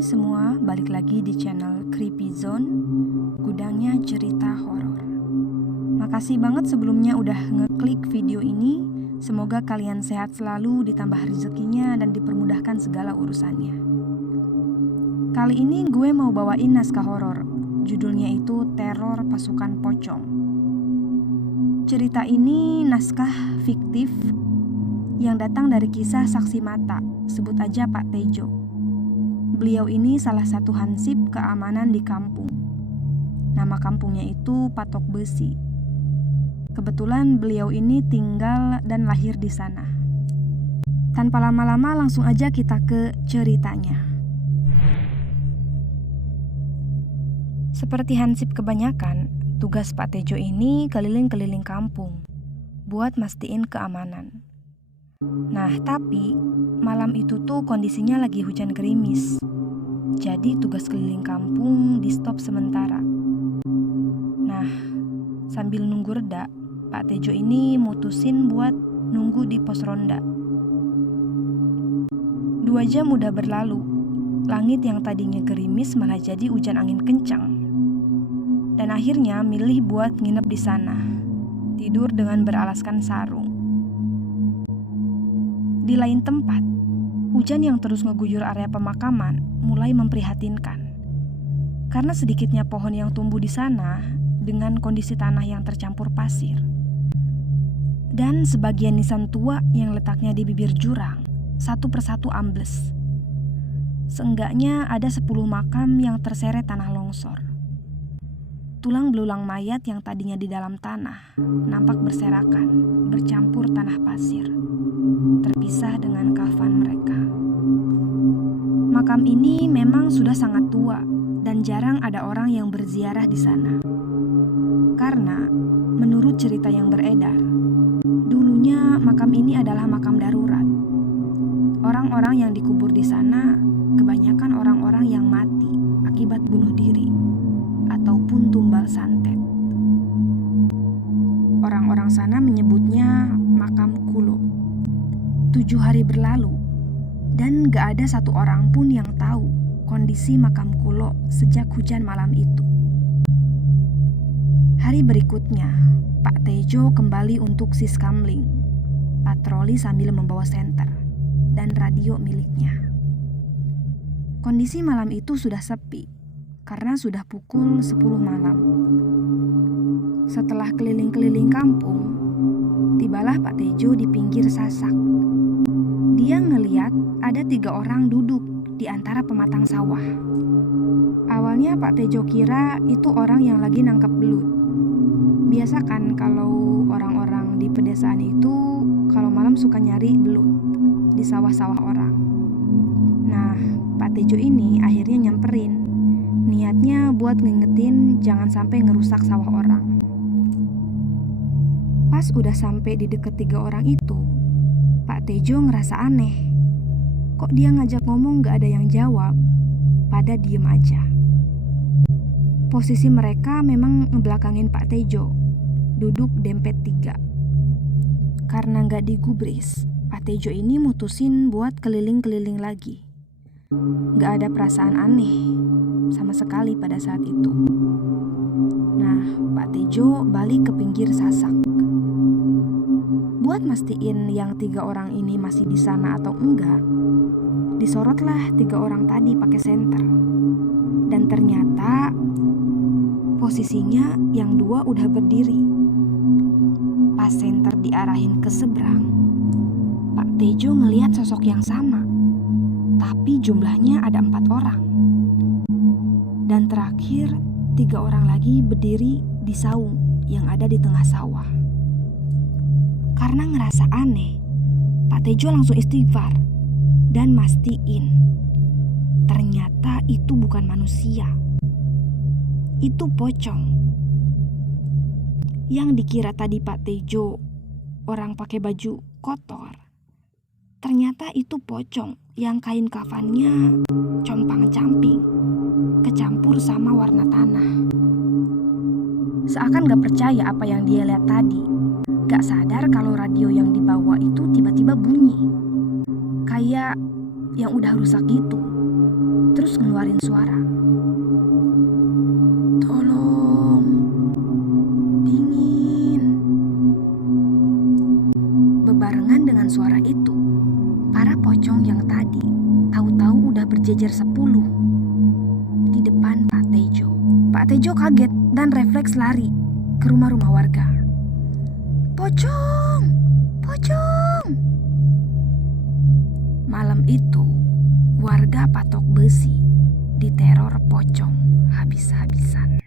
Hai semua, balik lagi di channel Creepy Zone, gudangnya cerita horor. Makasih banget sebelumnya udah ngeklik video ini. Semoga kalian sehat selalu, ditambah rezekinya dan dipermudahkan segala urusannya. Kali ini gue mau bawain naskah horor. Judulnya itu Teror Pasukan Pocong. Cerita ini naskah fiktif yang datang dari kisah saksi mata, sebut aja Pak Tejo. Beliau ini salah satu hansip keamanan di kampung. Nama kampungnya itu Patok Besi. Kebetulan beliau ini tinggal dan lahir di sana. Tanpa lama-lama langsung aja kita ke ceritanya. Seperti hansip kebanyakan, tugas Pak Tejo ini keliling-keliling kampung buat mastiin keamanan. Nah, tapi malam itu tuh kondisinya lagi hujan gerimis. Jadi tugas keliling kampung di stop sementara. Nah, sambil nunggu reda, Pak Tejo ini mutusin buat nunggu di pos ronda. 2 jam udah berlalu. Langit yang tadinya gerimis malah jadi hujan angin kencang. Dan akhirnya milih buat nginep di sana. Tidur dengan beralaskan sarung. Di lain tempat, hujan yang terus ngeguyur area pemakaman mulai memprihatinkan. Karena sedikitnya pohon yang tumbuh di sana dengan kondisi tanah yang tercampur pasir. Dan sebagian nisan tua yang letaknya di bibir jurang, satu persatu ambles. Seenggaknya ada 10 makam yang terseret tanah longsor. Tulang belulang mayat yang tadinya di dalam tanah nampak berserakan, bercampur tanah pasir, terpisah dengan kafan mereka. Makam ini memang sudah sangat tua dan jarang ada orang yang berziarah di sana. Karena menurut cerita yang beredar, dulunya makam ini adalah makam darurat. Orang-orang yang dikubur di sana kebanyakan orang-orang yang mati akibat bunuh diri ataupun tumbal santet. Orang-orang sana menyebutnya makam Kulo. 7 hari berlalu dan gak ada satu orang pun yang tahu kondisi makam Kulo sejak hujan malam itu. Hari berikutnya, Pak Tejo kembali untuk siskamling, patroli sambil membawa senter dan radio miliknya. Kondisi malam itu sudah sepi karena sudah pukul 10 malam. Setelah keliling-keliling kampung, tibalah Pak Tejo di pinggir sasak. Dia ngeliat ada 3 orang duduk di antara pematang sawah. Awalnya Pak Tejo kira itu orang yang lagi nangkep belut. Biasa kan kalau orang-orang di pedesaan itu kalau malam suka nyari belut di sawah-sawah orang. Nah, Pak Tejo ini akhirnya nyamperin. Niatnya buat ngingetin jangan sampai ngerusak sawah orang. Pas udah sampai di deket 3 orang itu, Pak Tejo ngerasa aneh. Kok dia ngajak ngomong gak ada yang jawab, pada diem aja. Posisi mereka memang ngebelakangin Pak Tejo, duduk dempet 3. Karena gak digubris, Pak Tejo ini mutusin buat keliling-keliling lagi. Gak ada perasaan aneh sama sekali pada saat itu. Nah, Pak Tejo balik ke pinggir sasak. Buat mastiin yang 3 orang ini masih di sana atau enggak, disorotlah 3 orang tadi pakai senter. Dan ternyata posisinya yang 2 udah berdiri. Pas senter diarahin ke seberang, Pak Tejo ngelihat sosok yang sama, tapi jumlahnya ada 4 orang. Dan terakhir 3 orang lagi berdiri di saung yang ada di tengah sawah. Karena ngerasa aneh, Pak Tejo langsung istighfar dan mastiin ternyata itu bukan manusia. Itu pocong. Yang dikira tadi Pak Tejo orang pakai baju kotor, ternyata itu pocong yang kain kafannya compang-camping, kecampur sama warna tanah. Seakan gak percaya apa yang dia lihat tadi. Gak sadar kalau radio yang dibawa itu tiba-tiba bunyi. Kayak yang udah rusak gitu. terus ngeluarin suara. Tolong, dingin. Bebarengan dengan suara itu, para pocong yang tadi tahu-tahu udah berjejer 10 di depan Pak Tejo. Pak Tejo kaget dan refleks lari ke rumah-rumah warga. Pocong! Pocong! Malam itu, warga Patok Besi diteror pocong habis-habisan.